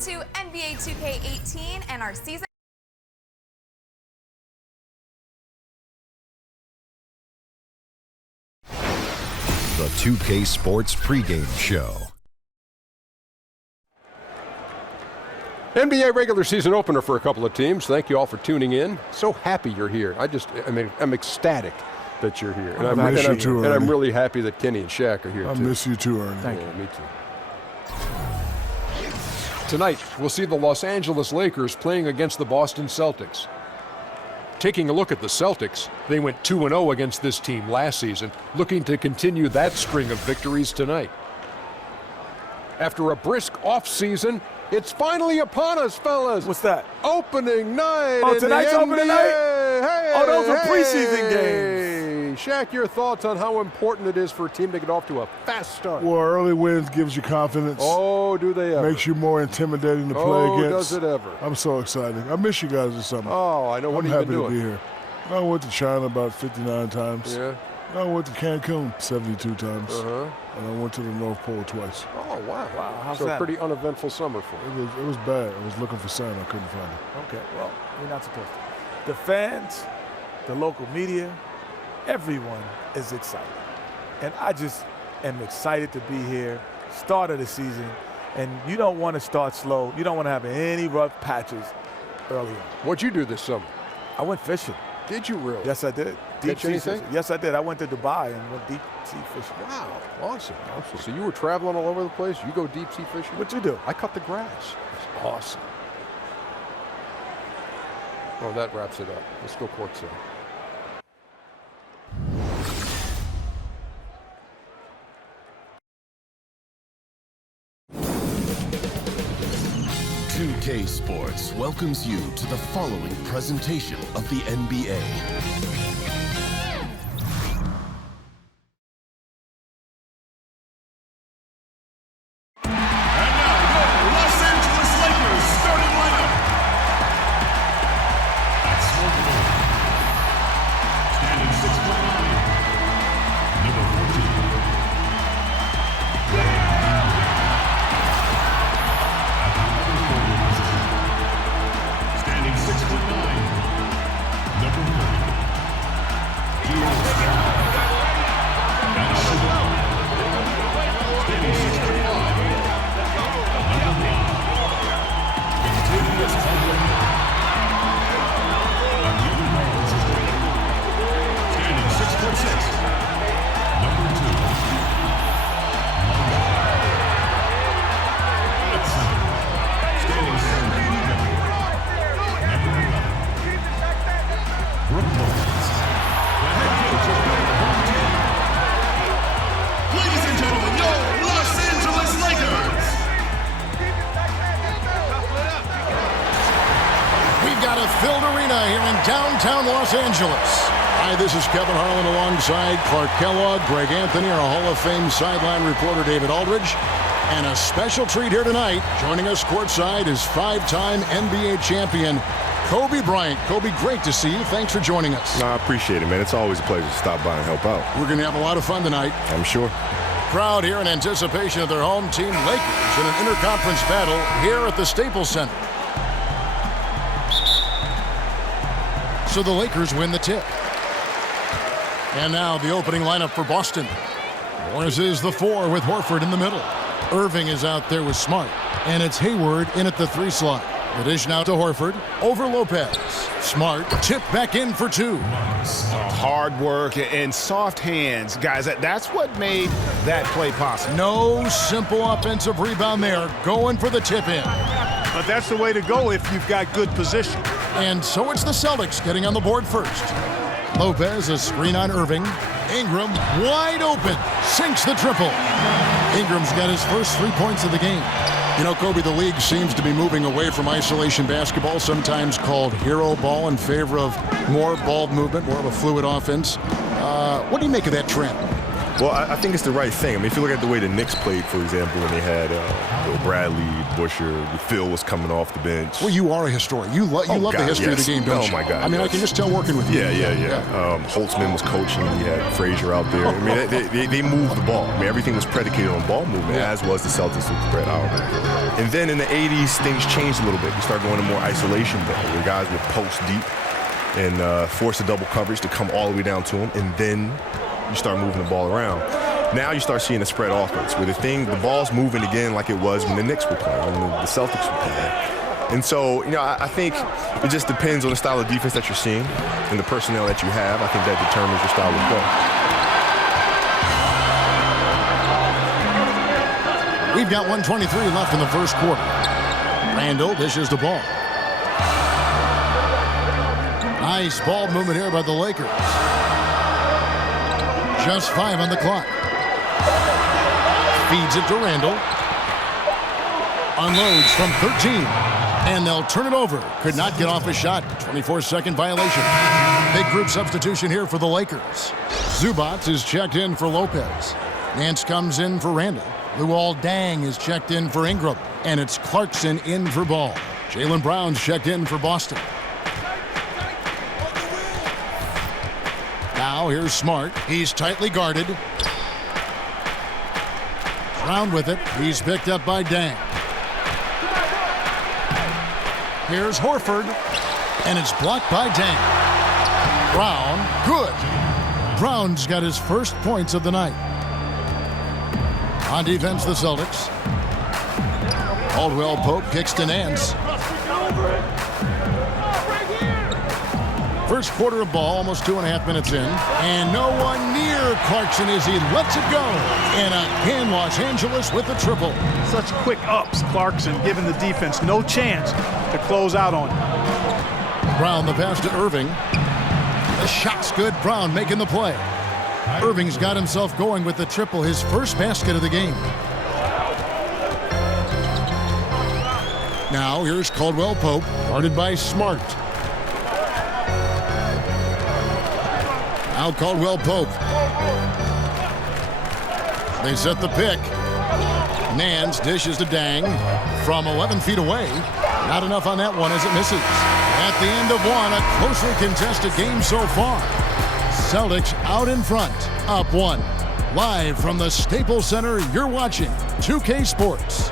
to NBA 2K18 and our season. The 2K Sports pregame show. NBA regular season opener for a couple of teams. Thank you all for tuning in. So happy you're here. I'm ecstatic that you're here. And I'm really happy that Kenny and Shaq are here too. I miss you too, Ernie. Thank you. Me too. Tonight, we'll see the Los Angeles Lakers playing against the Boston Celtics. Taking a look at the Celtics, they went 2-0 against this team last season, looking to continue that string of victories tonight. After a brisk off-season, it's finally upon us, fellas. What's that? Opening night. Oh, tonight's opening night? Hey, oh, those are preseason games. Shaq, your thoughts on how important it is for a team to get off to a fast start? Well, early wins gives you confidence. Oh, do they ever? Makes you more intimidating to play against. Does it ever? I'm so excited. I miss you guys this summer. Oh, I know. What I'm have you been doing? happy to be here. I went to China about 59 times. Yeah. I went to Cancun 72 times. Uh-huh. And I went to the North Pole twice. Oh, wow. Wow, how's so that? a pretty uneventful summer for you. It was bad. I was looking for Santa. I couldn't find it. Okay, well, you're not supposed to. The fans, the local media, everyone is excited. And I just am excited to be here, start of the season, and you don't want to start slow. You don't want to have any rough patches early on. What'd you do this summer? I went fishing. Did you really? Yes, I did. Catch anything? Fishing. Yes, I did. I went to Dubai and went deep sea fishing. Wow, awesome. So you were traveling all over the place? You go deep sea fishing? What'd you do? I cut the grass. It's awesome. Well, that wraps it up. Let's go courtside. K Sports welcomes you to the following presentation of the NBA. Downtown Los Angeles. Hi, this is Kevin Harlan alongside Clark Kellogg, Greg Anthony, our Hall of Fame sideline reporter David Aldridge. And a special treat here tonight. Joining us courtside is five-time NBA champion Kobe Bryant. Kobe, great to see you. Thanks for joining us. No, I appreciate it, man. It's always a pleasure to stop by and help out. We're going to have a lot of fun tonight. I'm sure. Crowd here in anticipation of their home team Lakers in an interconference battle here at the Staples Center. So the Lakers win the tip. And now the opening lineup for Boston. Morris is the 4 with Horford in the middle. Irving is out there with Smart. And it's Hayward in at the 3 slot. The dish now to Horford. Over Lopez. Smart. Tip back in for 2. Hard work and soft hands. Guys, that's what made that play possible. No simple offensive rebound there. Going for the tip in. But that's the way to go if you've got good position. And so it's the Celtics getting on the board first. Lopez, a screen on Irving. Ingram, wide open, sinks the triple. Ingram's got his first 3 points of the game. You know, Kobe, the league seems to be moving away from isolation basketball, sometimes called hero ball, in favor of more ball movement, more of a fluid offense. What do you make of that trend? Well, I think it's the right thing. I mean, if you look at the way the Knicks played, for example, when they had Bradley, Busher, Phil was coming off the bench. Well, you are a historian. You love the history of the game, don't you? Oh, my God. I mean, I can just tell working with you. Yeah. Holtzman was coaching. He had Frazier out there. I mean, they moved the ball. I mean, everything was predicated on ball movement, as was the Celtics with Brett Howard. And then in the 80s, things changed a little bit. You start going to more isolation ball, where guys would post deep and force a double coverage to come all the way down to him, and then you start moving the ball around. Now you start seeing a spread offense where the ball's moving again like it was when the Knicks were playing, when the Celtics were playing. And so, I think it just depends on the style of defense that you're seeing and the personnel that you have. I think that determines your style of play. We've got 1:23 left in the first quarter. Randall dishes the ball. Nice ball movement here by the Lakers. Just 5 on the clock. Feeds it to Randall. Unloads from 13. And they'll turn it over. Could not get off a shot. 24-second violation. Big group substitution here for the Lakers. Zubac is checked in for Lopez. Nance comes in for Randall. Luol Deng is checked in for Ingram. And it's Clarkson in for Ball. Jaylen Brown's checked in for Boston. Now here's Smart. He's tightly guarded. Brown with it. He's picked up by Deng. Here's Horford. And it's blocked by Deng. Brown, good. Brown's got his first points of the night. On defense, the Celtics. Caldwell Pope kicks to Nance. First quarter of ball, almost 2.5 minutes in. And no one near Clarkson as he lets it go. And again, Los Angeles with the triple. Such quick ups, Clarkson giving the defense no chance to close out on him. Brown the pass to Irving. The shot's good. Brown making the play. Irving's got himself going with the triple, his first basket of the game. Now here's Caldwell Pope, guarded by Smart. Now Caldwell Pope. They set the pick. Nance dishes to Deng from 11 feet away. Not enough on that one as it misses. At the end of one, a closely contested game so far. Celtics out in front, up 1. Live from the Staples Center, you're watching 2K Sports.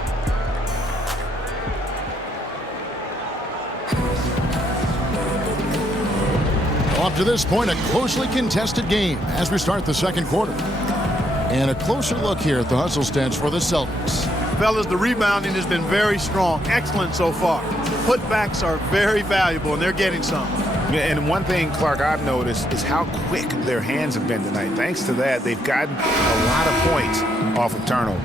Up to this point, a closely contested game as we start the second quarter. And a closer look here at the hustle stats for the Celtics. Fellas, the rebounding has been very strong. Excellent so far. Putbacks are very valuable, and they're getting some. And one thing, Clark, I've noticed is how quick their hands have been tonight. Thanks to that, they've gotten a lot of points off of turnover.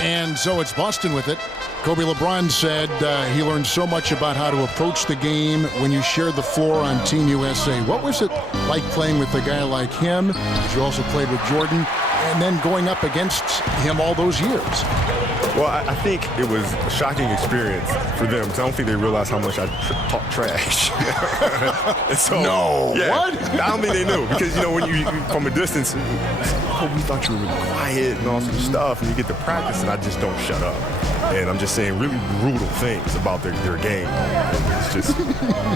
And so it's Boston with it. Kobe LeBron said he learned so much about how to approach the game when you shared the floor on Team USA. What was it like playing with a guy like him? You also played with Jordan, and then going up against him all those years. Well, I think it was a shocking experience for them because I don't think they realized how much I talk trash. So, no, yeah, what? I don't think they knew because, when you from a distance, we thought you were really quiet and all sorts of stuff, and you get to practice, and I just don't shut up. And I'm just saying really brutal things about their game. It's just,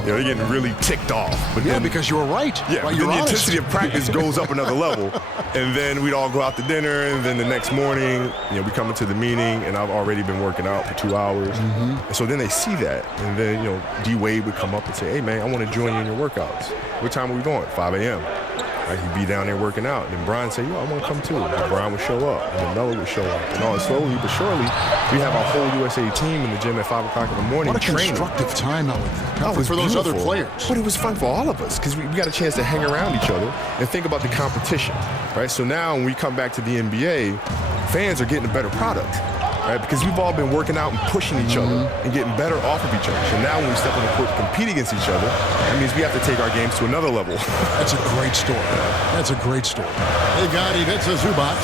they're getting really ticked off. But yeah, then, because you were right. Yeah, but then the intensity of practice goes up another level. And then we'd all go out to dinner, and then the next morning, we come into the meeting, and I've already been working out for 2 hours. Mm-hmm. And so then they see that. And then, D-Wade would come up and say, hey, man, I want to join you in your workouts. What time are we going? 5 a.m. Right, he'd be down there working out. And then Brian said, I want to come too. And Brian would show up. And then Melo would show up. And all slowly but surely, we have our whole USA team in the gym at 5 o'clock in the morning. What a constructive time out for those beautiful. other players. But it was fun for all of us because we got a chance to hang around each other and think about the competition. Right? So now when we come back to the NBA, fans are getting a better product. Right? Because we've all been working out and pushing each other and getting better off of each other. So now when we step on the court to compete against each other, that means we have to take our games to another level. That's a great story. That's a great story. They got Ivica Zubac.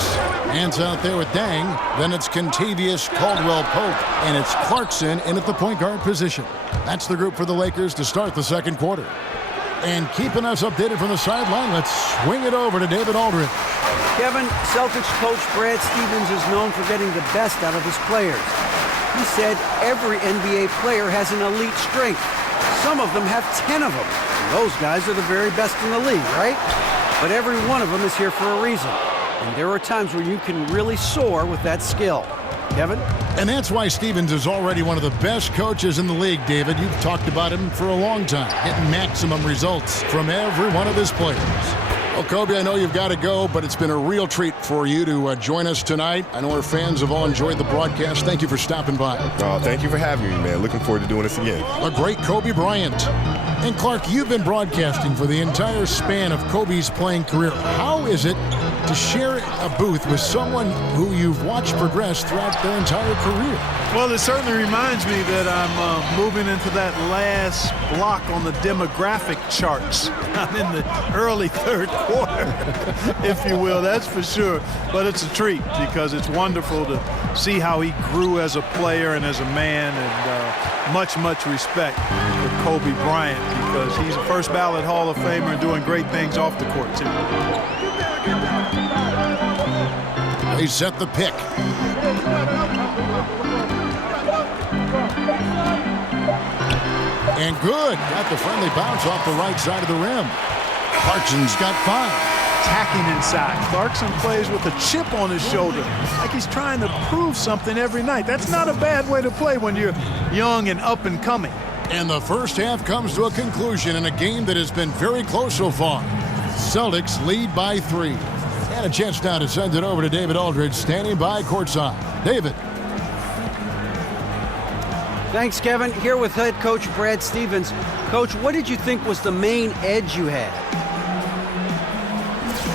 Hands out there with Deng. Then it's Kentavious Caldwell-Pope. And it's Clarkson in at the point guard position. That's the group for the Lakers to start the second quarter. And keeping us updated from the sideline, let's swing it over to David Aldridge. Kevin, Celtics coach Brad Stevens is known for getting the best out of his players. He said every NBA player has an elite strength. Some of them have 10 of them. And those guys are the very best in the league, right? But every one of them is here for a reason. And there are times where you can really soar with that skill. Kevin? And that's why Stevens is already one of the best coaches in the league, David. You've talked about him for a long time, getting maximum results from every one of his players. Well, Kobe, I know you've got to go, but it's been a real treat for you to join us tonight. I know our fans have all enjoyed the broadcast. Thank you for stopping by. Thank you for having me, man. Looking forward to doing this again. A great Kobe Bryant. And Clark, you've been broadcasting for the entire span of Kobe's playing career. How is it to share a booth with someone who you've watched progress throughout their entire career? Well, it certainly reminds me that I'm moving into that last block on the demographic charts. I'm in the early third quarter, if you will, that's for sure. But it's a treat because it's wonderful to see how he grew as a player and as a man, and much, much respect for Kobe Bryant because he's a first ballot Hall of Famer and doing great things off the court, too. They set the pick. And good. Got the friendly bounce off the right side of the rim. Clarkson's got 5. Attacking inside. Clarkson plays with a chip on his shoulder, like he's trying to prove something every night. That's not a bad way to play when you're young and up and coming. And the first half comes to a conclusion in a game that has been very close so far. Celtics lead by 3. And a chance now to send it over to David Aldridge, standing by courtside. David. Thanks, Kevin. Here with head coach Brad Stevens. Coach, what did you think was the main edge you had?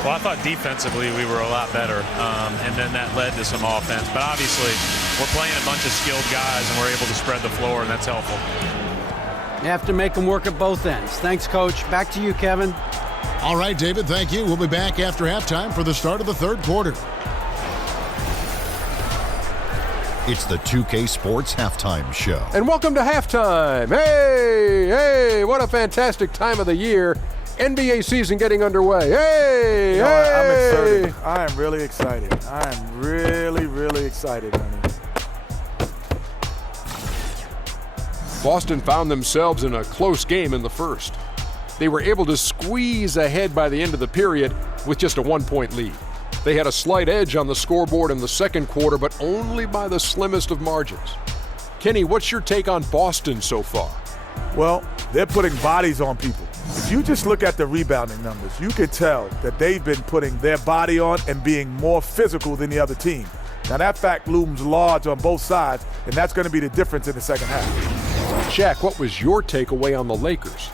Well, I thought defensively we were a lot better, and then that led to some offense. But obviously, we're playing a bunch of skilled guys, and we're able to spread the floor, and that's helpful. You have to make them work at both ends. Thanks, Coach. Back to you, Kevin. All right, David, thank you. We'll be back after halftime for the start of the third quarter. It's the 2K Sports Halftime Show. And welcome to halftime. Hey, what a fantastic time of the year. NBA season getting underway. Hey, I'm excited. I am really excited. I am really, really excited, honey. Boston found themselves in a close game in the first. They were able to squeeze ahead by the end of the period with just a 1-point lead. They had a slight edge on the scoreboard in the second quarter, but only by the slimmest of margins. Kenny, what's your take on Boston so far? Well, they're putting bodies on people. If you just look at the rebounding numbers, you can tell that they've been putting their body on and being more physical than the other team. Now, that fact looms large on both sides, and that's going to be the difference in the second half. Jack, what was your takeaway on the Lakers?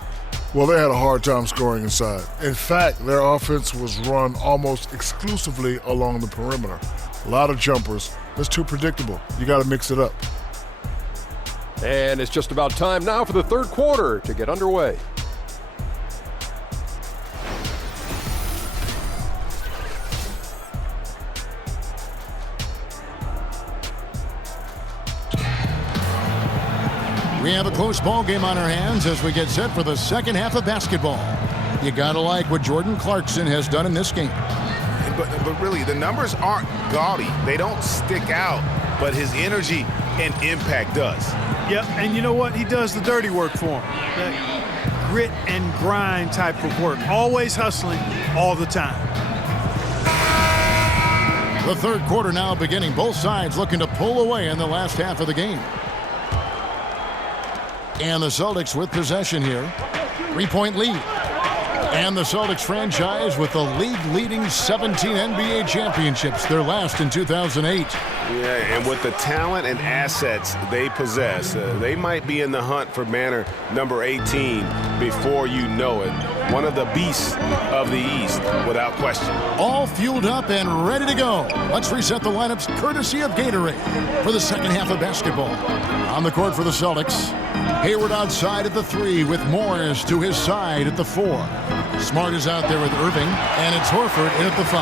Well, they had a hard time scoring inside. In fact, their offense was run almost exclusively along the perimeter. A lot of jumpers. That's too predictable. You got to mix it up. And it's just about time now for the third quarter to get underway. We have a close ball game on our hands as we get set for the second half of basketball. You gotta like what Jordan Clarkson has done in this game. But really, the numbers aren't gaudy. They don't stick out, but his energy and impact does. Yep, and you know what? He does the dirty work for him. That grit and grind type of work. Always hustling, all the time. The third quarter now beginning. Both sides looking to pull away in the last half of the game. And the Celtics with possession here. 3-point lead. And the Celtics franchise with the league-leading 17 NBA championships, their last in 2008. Yeah, and with the talent and assets they possess, they might be in the hunt for banner number 18 before you know it. One of the beasts of the East, without question. All fueled up and ready to go. Let's reset the lineups courtesy of Gatorade for the second half of basketball. On the court for the Celtics, Hayward outside at the 3 with Morris to his side at the 4. Smart is out there with Irving, and it's Horford in at the 5.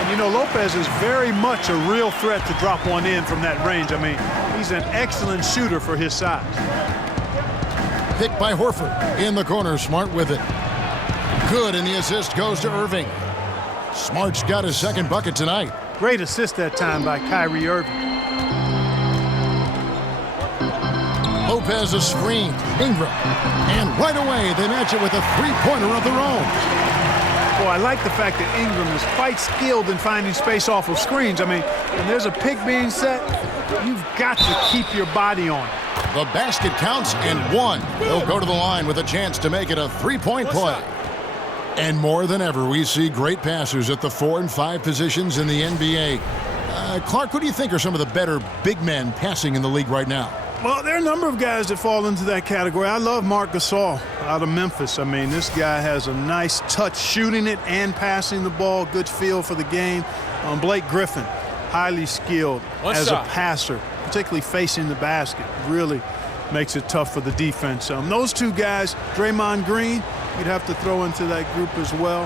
And you know, Lopez is very much a real threat to drop one in from that range. I mean, he's an excellent shooter for his size. Picked by Horford in the corner, Smart with it. Good, and the assist goes to Irving. Smart's got his second bucket tonight. Great assist that time by Kyrie Irving. Lopez a screen. Ingram. And right away, they match it with a three-pointer of their own. Boy, I like the fact that Ingram is quite skilled in finding space off of screens. I mean, when there's a pick being set, you've got to keep your body on it. The basket counts and one. They'll go to the line with a chance to make it a three-point play. And more than ever, we see great passers at the 4 and 5 positions in the NBA. Clark, who do you think are some of the better big men passing in the league right now? Well, there are a number of guys that fall into that category. I love Marc Gasol out of Memphis. I mean, this guy has a nice touch shooting it and passing the ball, good feel for the game. Blake Griffin, highly skilled as a passer, particularly facing the basket. Really makes it tough for the defense. Those two guys, Draymond Green, you'd have to throw into that group as well.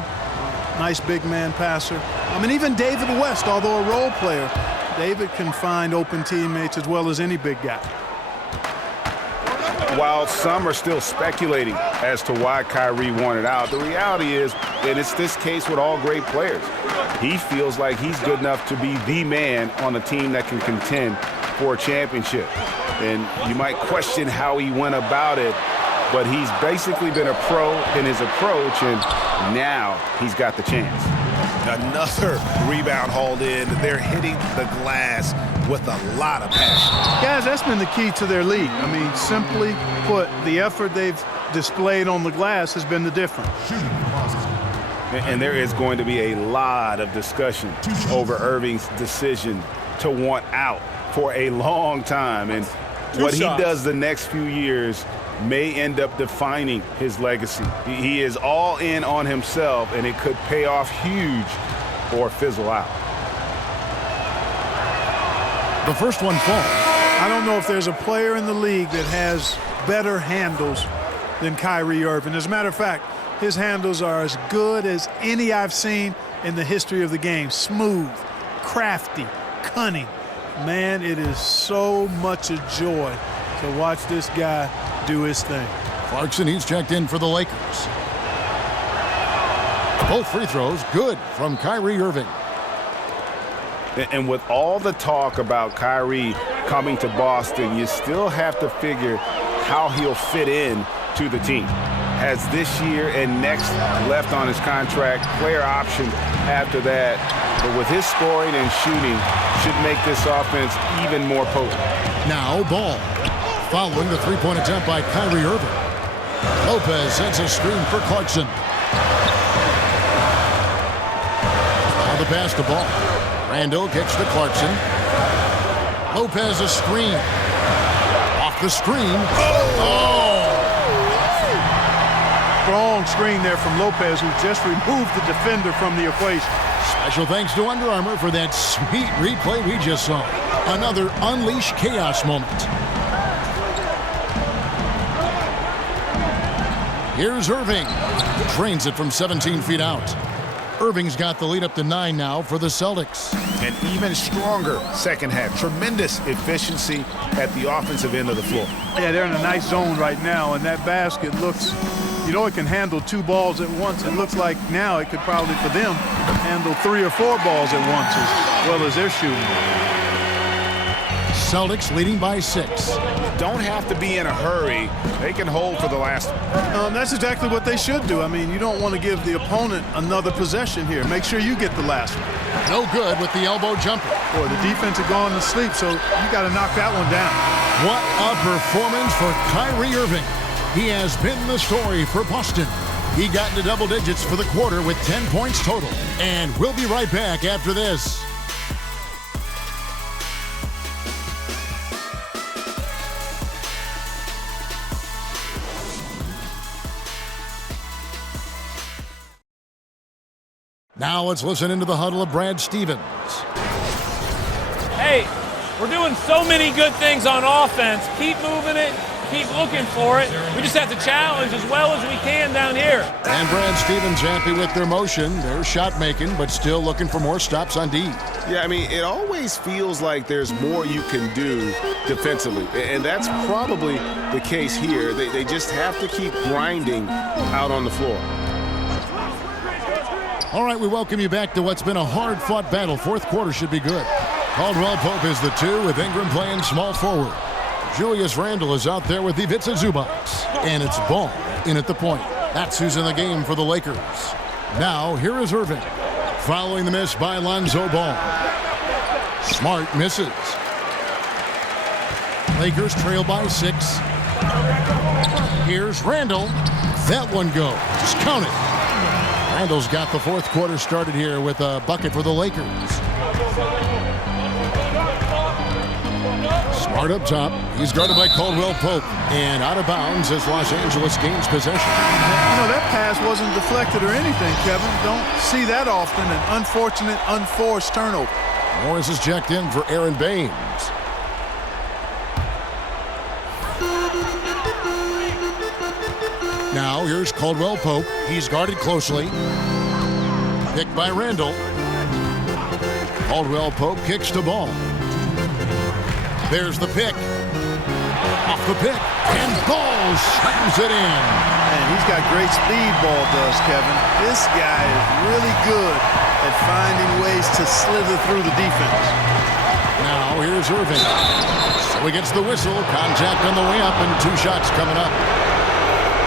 Nice big man passer. And even David West, although a role player, David can find open teammates as well as any big guy. While some are still speculating as to why Kyrie wanted out, the reality is, and it's this case with all great players, he feels like he's good enough to be the man on a team that can contend for a championship. And you might question how he went about it, but he's basically been a pro in his approach, and now he's got the chance. Another rebound hauled in. They're hitting the glass with a lot of passion. Guys, that's been the key to their league. I mean, simply put, the effort they've displayed on the glass has been the difference. And there is going to be a lot of discussion over Irving's decision to want out for a long time. And what he does the next few years may end up defining his legacy. He is all in on himself, and it could pay off huge or fizzle out. The first one falls. I don't know if there's a player in the league that has better handles than Kyrie Irving. As a matter of fact, his handles are as good as any I've seen in the history of the game. Smooth, crafty, cunning. Man, it is so much a joy to watch this guy do his thing. Clarkson, he's checked in for the Lakers. Both free throws good from Kyrie Irving. And with all the talk about Kyrie coming to Boston, you still have to figure how he'll fit in to the team. Has this year and next left on his contract, player option after that. But with his scoring and shooting, should make this offense even more potent. Now Ball. Following the three-point attempt by Kyrie Irving. Lopez sends a screen for Clarkson. Now the pass to Ball. Randall kicks to Clarkson. Lopez a screen. Off the screen. Oh! Strong screen there from Lopez, who just removed the defender from the equation. Special thanks to Under Armour for that sweet replay we just saw. Another Unleash Chaos moment. Here's Irving. Trains it from 17 feet out. Irving's got the lead up to 9 now for the Celtics. An even stronger second half. Tremendous efficiency at the offensive end of the floor. Yeah, they're in a nice zone right now, and that basket looks, you know, it can handle 2 balls at once. It looks like now it could probably, for them, handle 3 or 4 balls at once as well as they're shooting. Celtics leading by 6. Don't have to be in a hurry. They can hold for the last one. That's exactly what they should do. I mean, you don't want to give the opponent another possession here. Make sure you get the last one. No good with the elbow jumper. Boy, the defense had gone to sleep, so you got to knock that one down. What a performance for Kyrie Irving. He has been the story for Boston. He got into double digits for the quarter with 10 points total. And we'll be right back after this. Now let's listen into the huddle of Brad Stevens. Hey, we're doing so many good things on offense. Keep moving it. Keep looking for it. We just have to challenge as well as we can down here. And Brad Stevens happy with their motion. They're shot making, but still looking for more stops on D. Yeah, I mean, it always feels like there's more you can do defensively. And that's probably the case here. They just have to keep grinding out on the floor. All right, we welcome you back to what's been a hard-fought battle. Fourth quarter should be good. Caldwell Pope is the 2 with Ingram playing small forward. Julius Randle is out there with Ivica Zubac. And it's Ball in at the point. That's who's in the game for the Lakers. Now, here is Irving. Following the miss by Lonzo Ball. Smart misses. Lakers trail by 6. Here's Randle. That one goes. Just count it. Randle's got the fourth quarter started here with a bucket for the Lakers. Smart up top. He's guarded by Caldwell Pope. And out of bounds as Los Angeles gains possession. You know, that pass wasn't deflected or anything, Kevin. Don't see that often. An unfortunate, unforced turnover. Morris is checked in for Aaron Baines. Now here's Caldwell Pope. He's guarded closely. Picked by Randle. Caldwell Pope kicks the ball. There's the pick. Off the pick. And Ball slams it in. And he's got great speed, Ball does, Kevin. This guy is really good at finding ways to slither through the defense. Now here's Irving. So he gets the whistle. Contact on the way up and 2 shots coming up.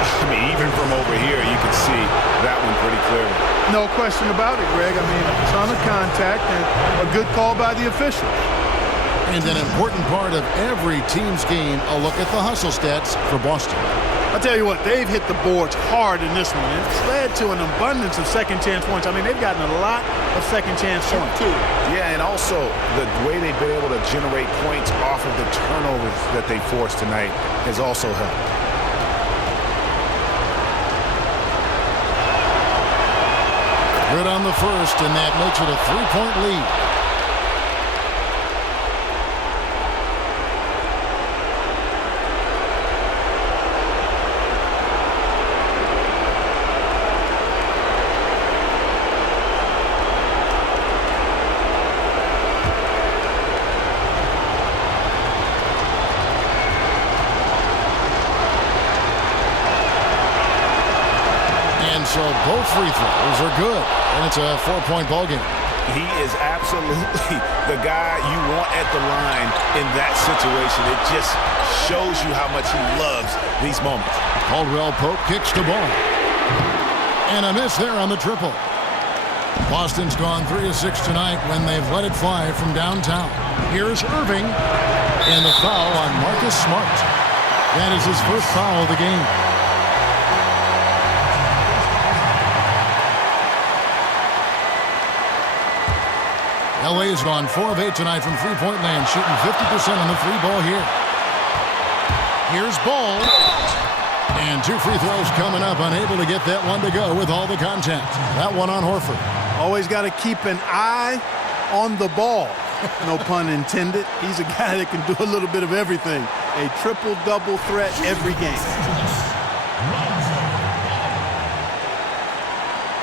I mean, even from over here, you can see that one pretty clearly. No question about it, Greg. I mean, a ton of contact and a good call by the officials. And an important part of every team's game, a look at the hustle stats for Boston. I'll tell you what, they've hit the boards hard in this one. It's led to an abundance of second-chance points. I mean, they've gotten a lot of second-chance points. Yeah, and also the way they've been able to generate points off of the turnovers that they forced tonight has also helped. Good on the first, and that makes it a 3-point lead. So both free throws are good, and it's a 4-point ball game. He is absolutely the guy you want at the line in that situation. It just shows you how much he loves these moments. Caldwell Pope kicks the ball. And a miss there on the triple. Boston's gone 3 of 6 tonight when they've let it fly from downtown. Here's Irving, and the foul on Marcus Smart. That is his first foul of the game. LA has gone 4 of 8 tonight from three-point land, shooting 50% on the free ball here. Here's Ball. And 2 free throws coming up, unable to get that one to go with all the contact. That one on Horford. Always got to keep an eye on the ball. No pun intended. He's a guy that can do a little bit of everything. A triple-double threat every game.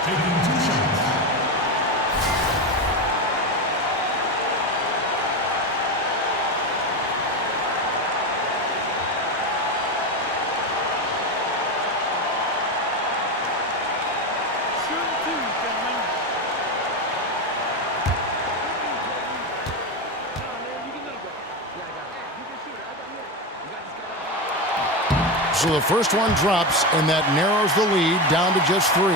Taking 2 shots. So the first one drops, and that narrows the lead down to just 3.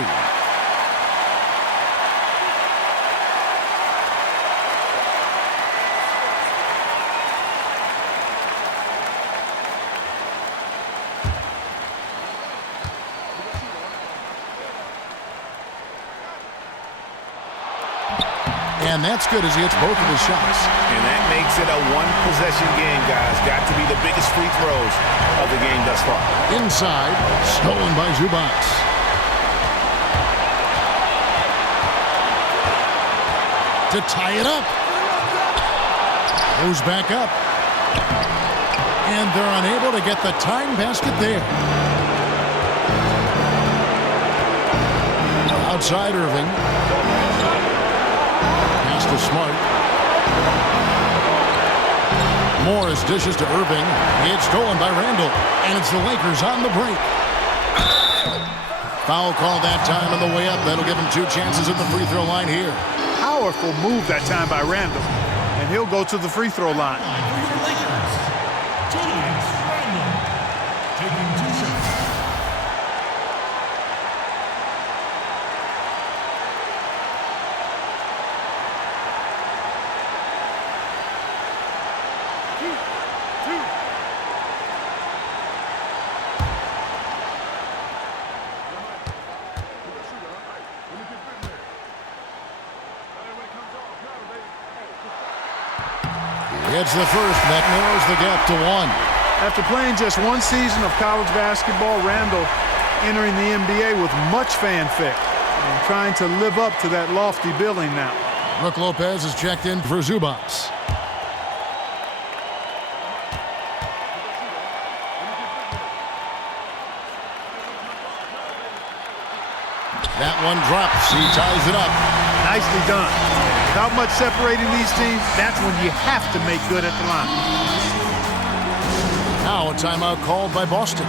And that's good as he hits both of his shots. And that makes it a one-possession game, guys. Got to be the biggest free throws of the game thus far. Inside, stolen by Zubac. To tie it up. Goes back up. And they're unable to get the tying basket there. Outside Irving. Pass to Smart. Morris dishes to Irving. It's stolen by Randle. And it's the Lakers on the break. Foul call that time on the way up. That'll give him 2 chances at the free throw line here. Powerful move that time by Randall. And he'll go to the free throw line. Julius Randle taking 2 shots. It's the first. That narrows the gap to 1. After playing just 1 season of college basketball, Randall entering the NBA with much fanfare and trying to live up to that lofty billing now. Brook Lopez is checked in for Zubats. That one drops. He ties it up. Nicely done. Without much separating these teams, that's when you have to make good at the line. Now a timeout called by Boston.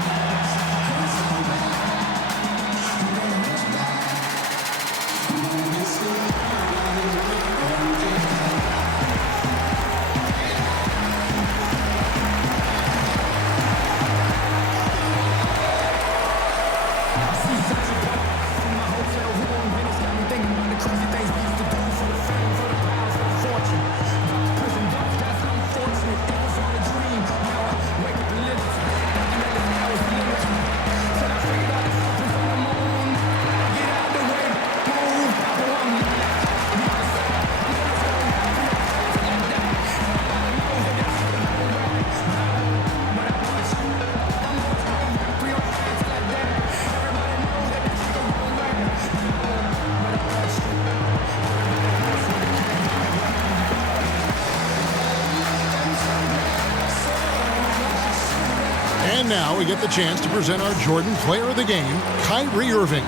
And now we get the chance to present our Jordan Player of the Game, Kyrie Irving.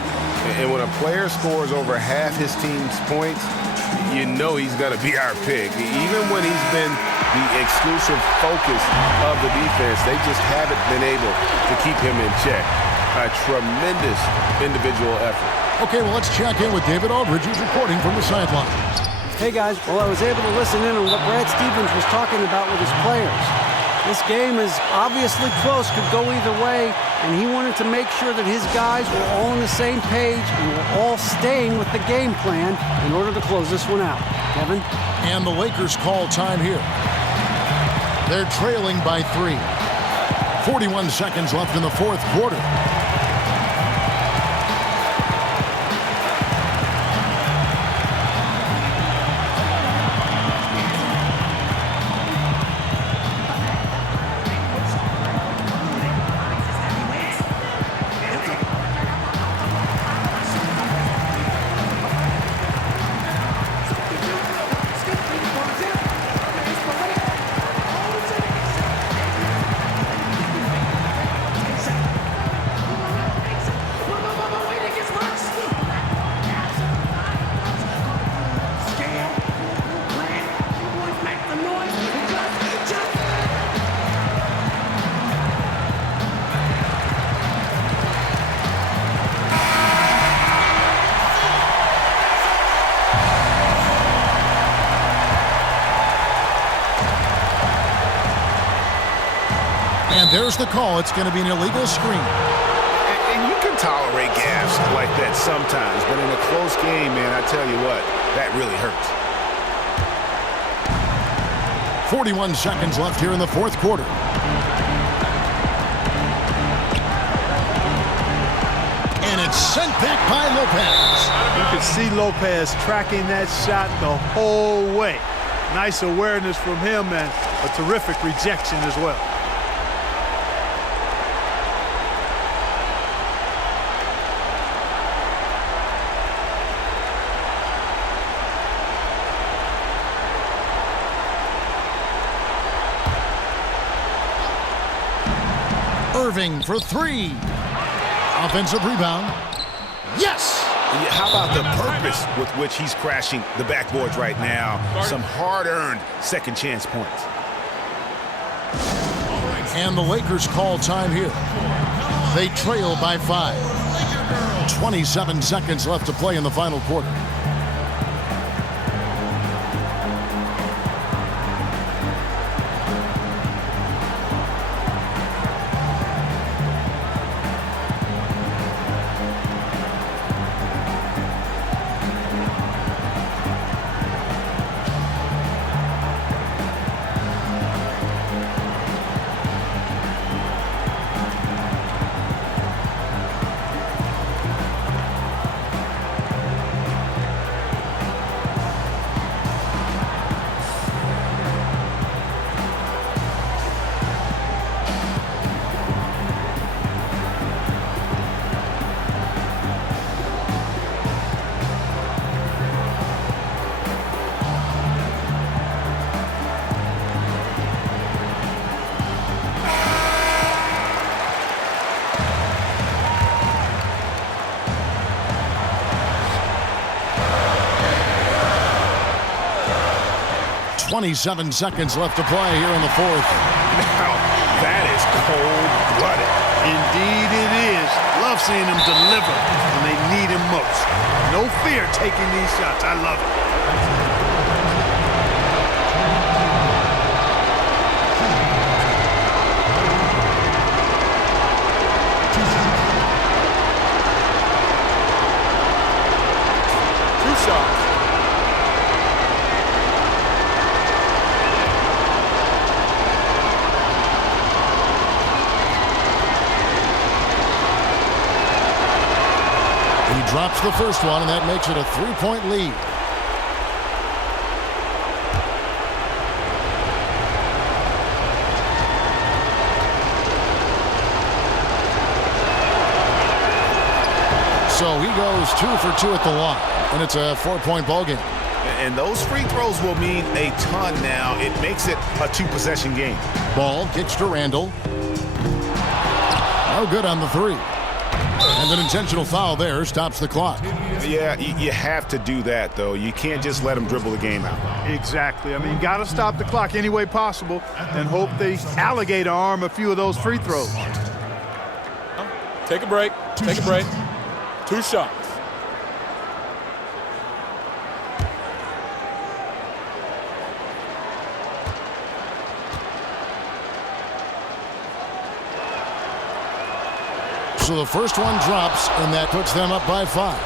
And when a player scores over half his team's points, you know he's going to be our pick. Even when he's been the exclusive focus of the defense, they just haven't been able to keep him in check. A tremendous individual effort. Okay, well, let's check in with David Aldridge, who's reporting from the sideline. Hey, guys. Well, I was able to listen in on what Brad Stevens was talking about with his players. This game is obviously close, could go either way, and he wanted to make sure that his guys were all on the same page and were all staying with the game plan in order to close this one out. Kevin? And the Lakers call time here. They're trailing by 3. 41 seconds left in the fourth quarter. And there's the call. It's going to be an illegal screen. And you can tolerate gaffes like that sometimes, but in a close game, man, I tell you what, that really hurts. 41 seconds left here in the fourth quarter. And it's sent back by Lopez. You can see Lopez tracking that shot the whole way. Nice awareness from him and a terrific rejection as well. Irving for 3. Offensive rebound. Yes! How about the purpose with which he's crashing the backboards right now? Some hard-earned second chance points. And the Lakers call time here. They trail by 5. 27 seconds left to play in the final quarter. .27 seconds left to play here in the fourth. Now, that is cold-blooded. Indeed it is. Love seeing them deliver when they need him most. No fear taking these shots. I love it. Two shots. Drops the first one, and that makes it a 3-point lead. So he goes 2 for 2 at the line, and it's a 4-point ball game. And those free throws will mean a ton now. It makes it a 2-possession game. Ball gets to Randall. No good on the three. And an intentional foul there stops the clock. Yeah, you have to do that, though. You can't just let them dribble the game out. Exactly. I mean, you got to stop the clock any way possible and hope they alligator arm a few of those free throws. Take a break. Take a break. Two shots. So the first one drops, and that puts them up by 5.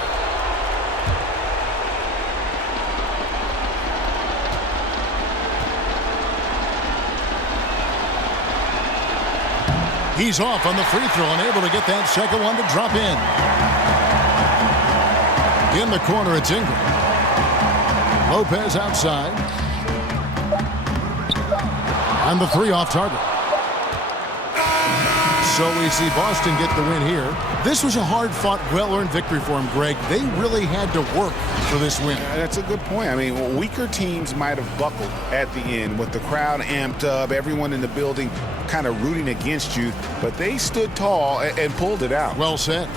He's off on the free throw and able to get that second one to drop in. In the corner, it's Ingram. Lopez outside. And the three off target. So we see Boston get the win here. This was a hard-fought, well-earned victory for them, Greg. They really had to work for this win. That's a good point. I mean, weaker teams might have buckled at the end with the crowd amped up, everyone in the building kind of rooting against you, but they stood tall and pulled it out. Well said.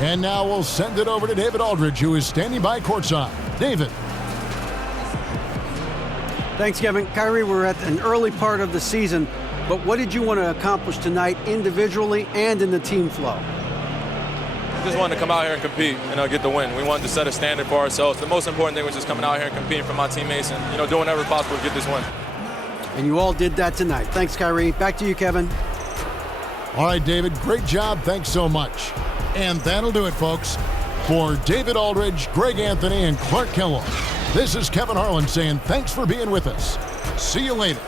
And now we'll send it over to David Aldridge, who is standing by courtside. David. Thanks, Kevin. Kyrie, we're at an early part of the season, but what did you want to accomplish tonight individually and in the team flow? Just wanted to come out here and compete and get the win. We wanted to set a standard for ourselves. The most important thing was just coming out here and competing for my teammates and doing whatever possible to get this win. And you all did that tonight. Thanks, Kyrie. Back to you, Kevin. All right, David, great job. Thanks so much. And that'll do it, folks. For David Aldridge, Greg Anthony, and Clark Kellogg, this is Kevin Harlan saying thanks for being with us. See you later.